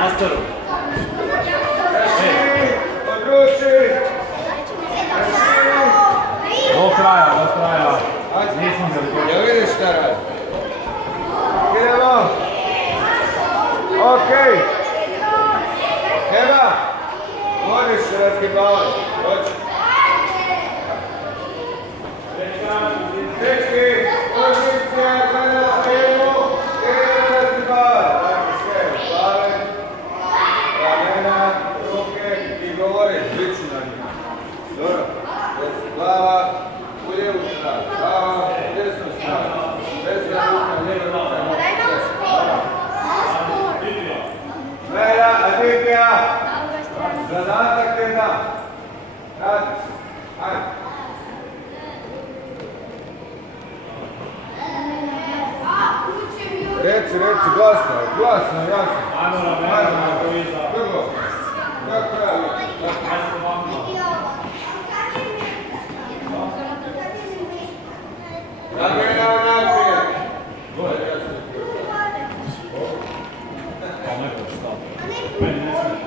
Nastaru. Odruči! Do kraja. Nisam ga Jel vidiš šta radi? Idemo! Okej! Heba! Možeš razgibavati. Dođi. Dečki, pozicija, gleda na temu, idemo razgibavati. Dakle, sve, glave, ramena, ruke i govori, viču na njih. Dobro. Glava, u lijevu stranu, glava, u desnu stranu. Desna ruka, lijeva ruka. Gleda, Aditija! Zadatak je da. Radiš. Ajde. Reci, glasno, jasno. Ajde, drugo. Kako radi? Ramena naprijed. Meni ne smije.